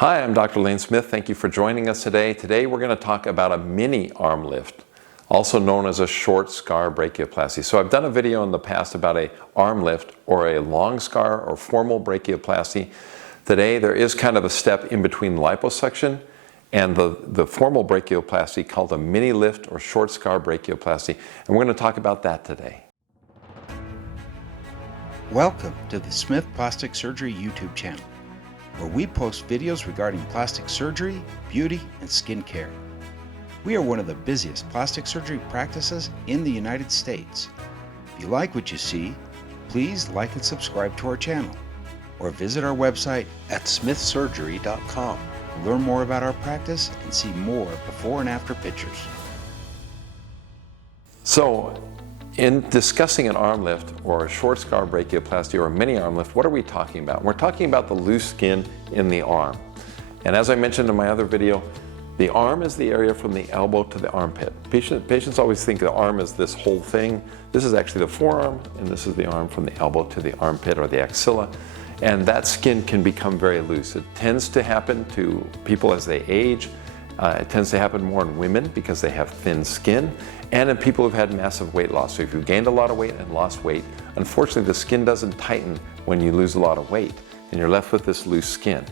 Hi, I'm Dr. Lane Smith. Thank you for joining us today. Today we're going to talk about a mini arm lift, also known as a short scar brachioplasty. So I've done a video in the past about a arm lift or a long scar or formal brachioplasty. Today there is kind of a step in between liposuction and the formal brachioplasty called a mini lift or short scar brachioplasty, and we're going to talk about that today. Welcome to the Smith Plastic Surgery YouTube channel, where we post videos regarding plastic surgery, beauty, and skincare. We are one of the busiest plastic surgery practices in the United States. If you like what you see, please like and subscribe to our channel, or visit our website at smithsurgery.com to learn more about our practice and see more before and after pictures. So, in discussing an arm lift or a short scar brachioplasty or a mini arm lift, what are we talking about? We're talking about the loose skin in the arm. And as I mentioned in my other video, the arm is the area from the elbow to the armpit. Patients always think the arm is this whole thing. This is actually the forearm, and this is the arm from the elbow to the armpit or the axilla. And that skin can become very loose. It tends to happen to people as they age. It tends to happen more in women because they have thin skin, and in people who've had massive weight loss. So if you've gained a lot of weight and lost weight, unfortunately the skin doesn't tighten when you lose a lot of weight, and you're left with this loose skin.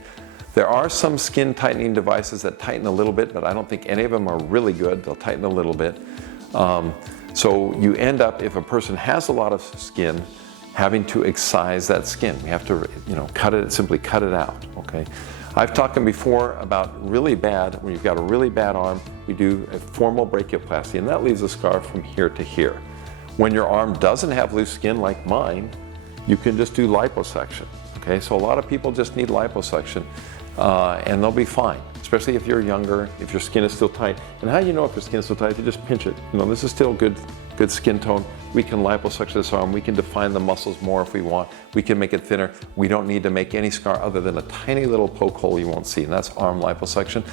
There are some skin tightening devices that tighten a little bit, but I don't think any of them are really good. They'll tighten a little bit. So you end up, if a person has a lot of skin, having to excise that skin. We have to, simply cut it out, okay? I've talked before about really bad, when you've got a really bad arm, we do a formal brachioplasty, and that leaves a scar from here to here. When your arm doesn't have loose skin like mine, you can just do liposuction, okay? So a lot of people just need liposuction, and they'll be fine, especially if you're younger, if your skin is still tight. And how do you know if your skin is still tight? You just pinch it. This is still good skin tone. We can liposuction this arm. We can define the muscles more if we want. We can make it thinner. We don't need to make any scar other than a tiny little poke hole you won't see, and that's arm liposuction.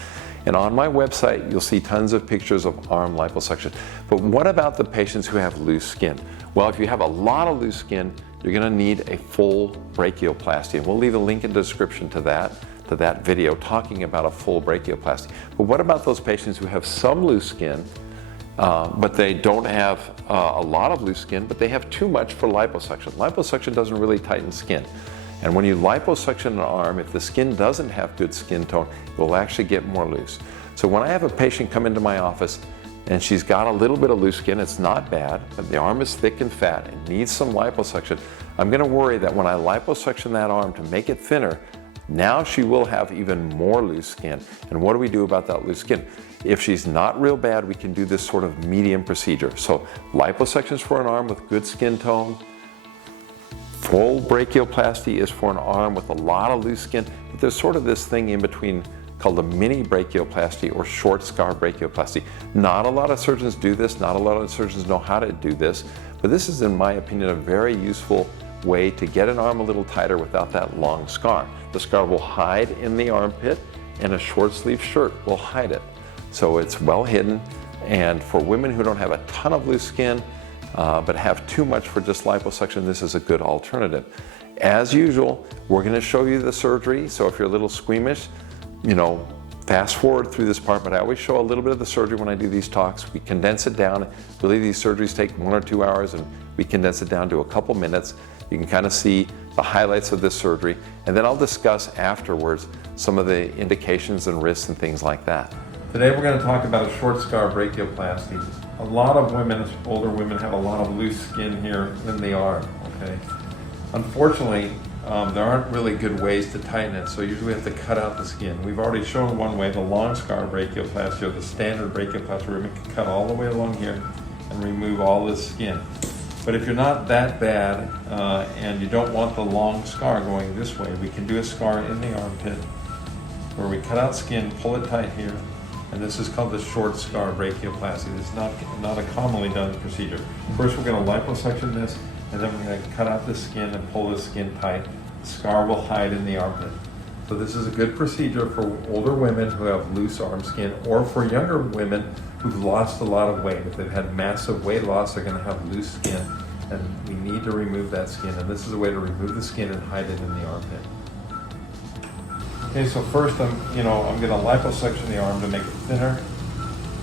And on my website, you'll see tons of pictures of arm liposuction. But what about the patients who have loose skin? Well, if you have a lot of loose skin, you're gonna need a full brachioplasty, and we'll leave a link in the description to that video talking about a full brachioplasty. But what about those patients who have some loose skin, but they don't have a lot of loose skin, but they have too much for liposuction? Liposuction doesn't really tighten skin. And when you liposuction an arm, if the skin doesn't have good skin tone, it will actually get more loose. So when I have a patient come into my office and she's got a little bit of loose skin, it's not bad, but the arm is thick and fat and needs some liposuction, I'm gonna worry that when I liposuction that arm to make it thinner, now she will have even more loose skin. And what do we do about that loose skin? If she's not real bad, we can do this sort of medium procedure. So liposuctions for an arm with good skin tone. Full brachioplasty is for an arm with a lot of loose skin. But there's sort of this thing in between called a mini brachioplasty or short scar brachioplasty. Not a lot of surgeons do this. Not a lot of surgeons know how to do this. But this is, in my opinion, a very useful way to get an arm a little tighter without that long scar. The scar will hide in the armpit, and a short sleeve shirt will hide it. So it's well hidden, and for women who don't have a ton of loose skin, but have too much for just liposuction, this is a good alternative. As usual, we're gonna show you the surgery, so if you're a little squeamish, fast forward through this part, but I always show a little bit of the surgery when I do these talks. We condense it down. Really, these surgeries take 1 or 2 hours, and we condense it down to a couple minutes. You can kind of see the highlights of this surgery, and then I'll discuss afterwards some of the indications and risks and things like that. Today we're going to talk about a short scar brachioplasty. A lot of women, older women, have a lot of loose skin here in the arm, okay? Unfortunately, there aren't really good ways to tighten it, so usually we have to cut out the skin. We've already shown one way, the long scar brachioplasty, or the standard brachioplasty, where we can cut all the way along here and remove all this skin. But if you're not that bad and you don't want the long scar going this way, we can do a scar in the armpit where we cut out skin, pull it tight here, and this is called the short scar brachioplasty. This is not a commonly done procedure. First we're going to liposuction this, and then we're going to cut out the skin and pull the skin tight. The scar will hide in the armpit. So this is a good procedure for older women who have loose arm skin, or for younger women who've lost a lot of weight. If they've had massive weight loss, they're going to have loose skin, and we need to remove that skin. And this is a way to remove the skin and hide it in the armpit. Okay, so first I'm going to liposuction the arm to make it thinner,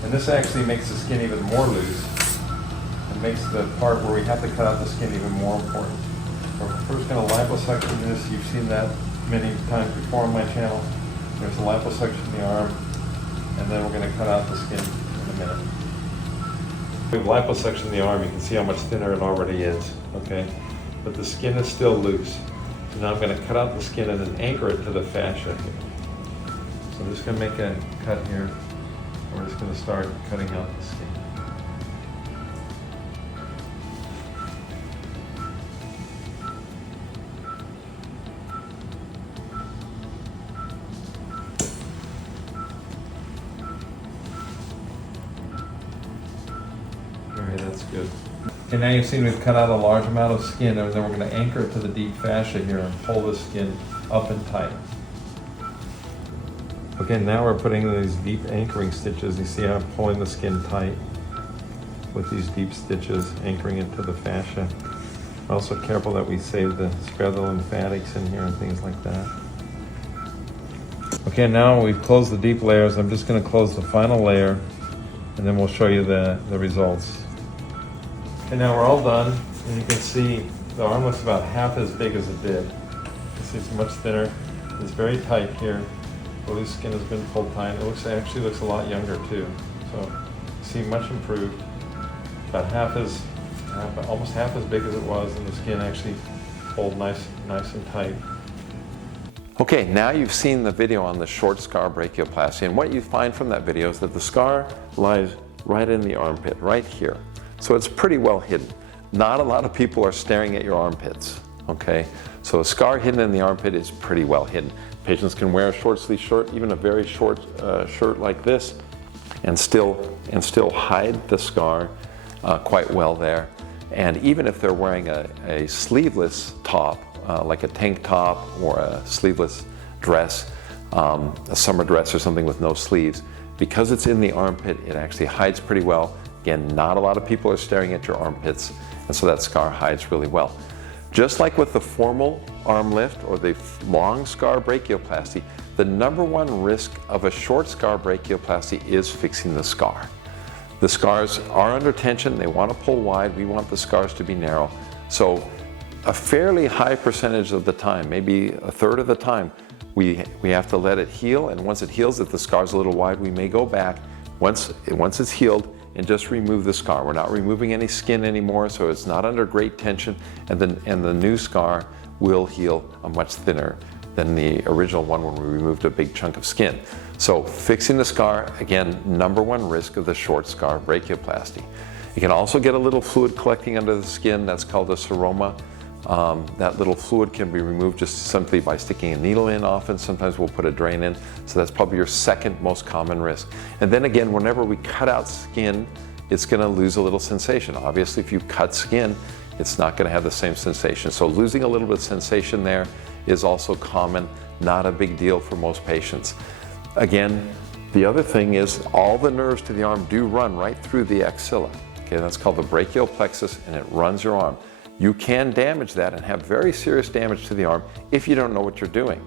and this actually makes the skin even more loose. It makes the part where we have to cut out the skin even more important. We're first going to liposuction this. You've seen that many times before on my channel. There's a liposuction in the arm, and then we're going to cut out the skin in a minute. We've liposuctioned the arm. You can see how much thinner it already is, okay? But the skin is still loose. So now I'm going to cut out the skin and then anchor it to the fascia here. So I'm just going to make a cut here. We're just going to start cutting out the skin. Okay, that's good. And now you've seen we've cut out a large amount of skin, and then we're going to anchor it to the deep fascia here and pull the skin up and tight. Okay, now we're putting these deep anchoring stitches. You see how I'm pulling the skin tight with these deep stitches, anchoring it to the fascia. We're also careful that we spare the lymphatics in here and things like that. Okay, now we've closed the deep layers. I'm just going to close the final layer, and then we'll show you the results. And now we're all done, and you can see the arm looks about half as big as it did. You see it's much thinner. It's very tight here. The loose skin has been pulled tight. It actually looks a lot younger too. So you see much improved. About almost half as big as it was, and the skin actually pulled nice and tight. Okay, now you've seen the video on the short scar brachioplasty, and what you find from that video is that the scar lies right in the armpit, right here. So it's pretty well hidden. Not a lot of people are staring at your armpits, okay? So a scar hidden in the armpit is pretty well hidden. Patients can wear a short sleeve shirt, even a very short shirt like this, and still hide the scar quite well there. And even if they're wearing a sleeveless top, like a tank top or a sleeveless dress, a summer dress or something with no sleeves, because it's in the armpit, it actually hides pretty well. Again, not a lot of people are staring at your armpits, and so that scar hides really well. Just like with the formal arm lift or the long scar brachioplasty, the #1 risk of a short scar brachioplasty is fixing the scar. The scars are under tension, they want to pull wide, we want the scars to be narrow. So a fairly high percentage of the time, maybe a third of the time, we have to let it heal, and once it heals, if the scar's a little wide, we may go back once it's healed and just remove the scar. We're not removing any skin anymore, so it's not under great tension, and the new scar will heal much thinner than the original one when we removed a big chunk of skin. So fixing the scar, again, #1 risk of the short scar brachioplasty. You can also get a little fluid collecting under the skin. That's called a seroma. That little fluid can be removed just simply by sticking a needle in often. Sometimes we'll put a drain in. So that's probably your second most common risk. And then again, whenever we cut out skin, it's going to lose a little sensation. Obviously, if you cut skin, it's not going to have the same sensation. So losing a little bit of sensation there is also common, not a big deal for most patients. Again, the other thing is all the nerves to the arm do run right through the axilla. Okay, that's called the brachial plexus, and it runs your arm. You can damage that and have very serious damage to the arm if you don't know what you're doing.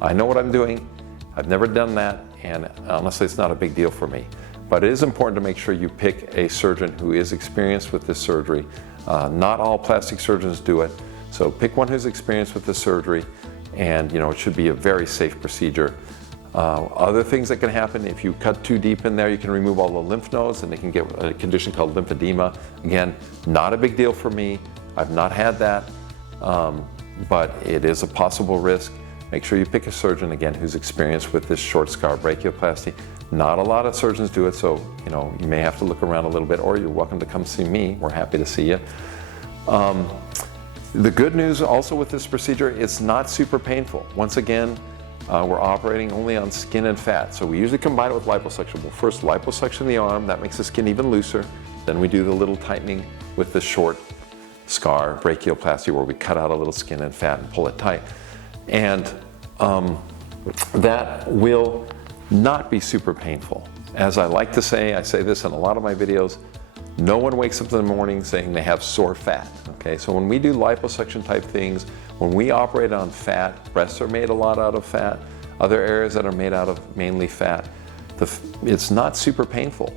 I know what I'm doing. I've never done that, and honestly, it's not a big deal for me. But it is important to make sure you pick a surgeon who is experienced with this surgery. Not all plastic surgeons do it, so pick one who's experienced with the surgery, and it should be a very safe procedure. Other things that can happen, if you cut too deep in there, you can remove all the lymph nodes, and they can get a condition called lymphedema. Again, not a big deal for me. I've not had that, but it is a possible risk. Make sure you pick a surgeon, again, who's experienced with this short scar brachioplasty. Not a lot of surgeons do it, so you may have to look around a little bit, or you're welcome to come see me. We're happy to see you. The good news also with this procedure, it's not super painful. Once again, we're operating only on skin and fat, so we usually combine it with liposuction. We'll first liposuction the arm, that makes the skin even looser. Then we do the little tightening with the short scar brachioplasty, where we cut out a little skin and fat and pull it tight. And that will not be super painful. As I like to say, I say this in a lot of my videos, no one wakes up in the morning saying they have sore fat, okay? So when we do liposuction type things, when we operate on fat, breasts are made a lot out of fat, other areas that are made out of mainly fat, it's not super painful.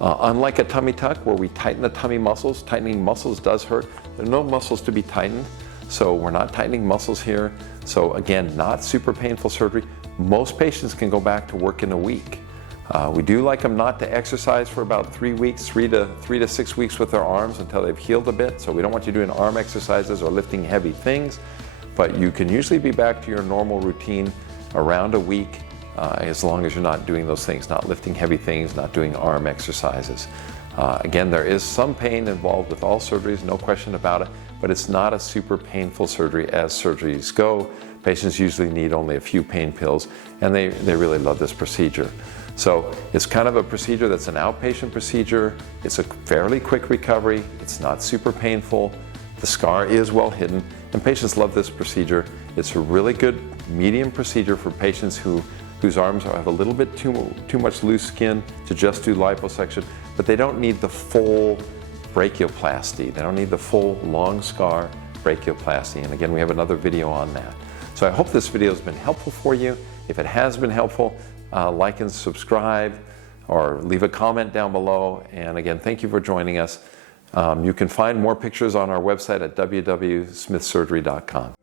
Unlike a tummy tuck where we tighten the tummy muscles, tightening muscles does hurt. There are no muscles to be tightened, so we're not tightening muscles here. So again, not super painful surgery. Most patients can go back to work in a week. We do like them not to exercise for about 3 weeks, 3 to 6 weeks with their arms until they've healed a bit. So we don't want you doing arm exercises or lifting heavy things, but you can usually be back to your normal routine around a week as long as you're not doing those things, not lifting heavy things, not doing arm exercises. Again, there is some pain involved with all surgeries, no question about it, but it's not a super painful surgery as surgeries go. Patients usually need only a few pain pills, and they really love this procedure. So it's kind of a procedure that's an outpatient procedure. It's a fairly quick recovery. It's not super painful. The scar is well hidden, and patients love this procedure. It's a really good medium procedure for patients whose arms have a little bit too much loose skin to just do liposuction, but they don't need the full brachioplasty. They don't need the full long scar brachioplasty. And again, we have another video on that. So I hope this video has been helpful for you. If it has been helpful, like and subscribe or leave a comment down below. And again, thank you for joining us. You can find more pictures on our website at www.smithsurgery.com.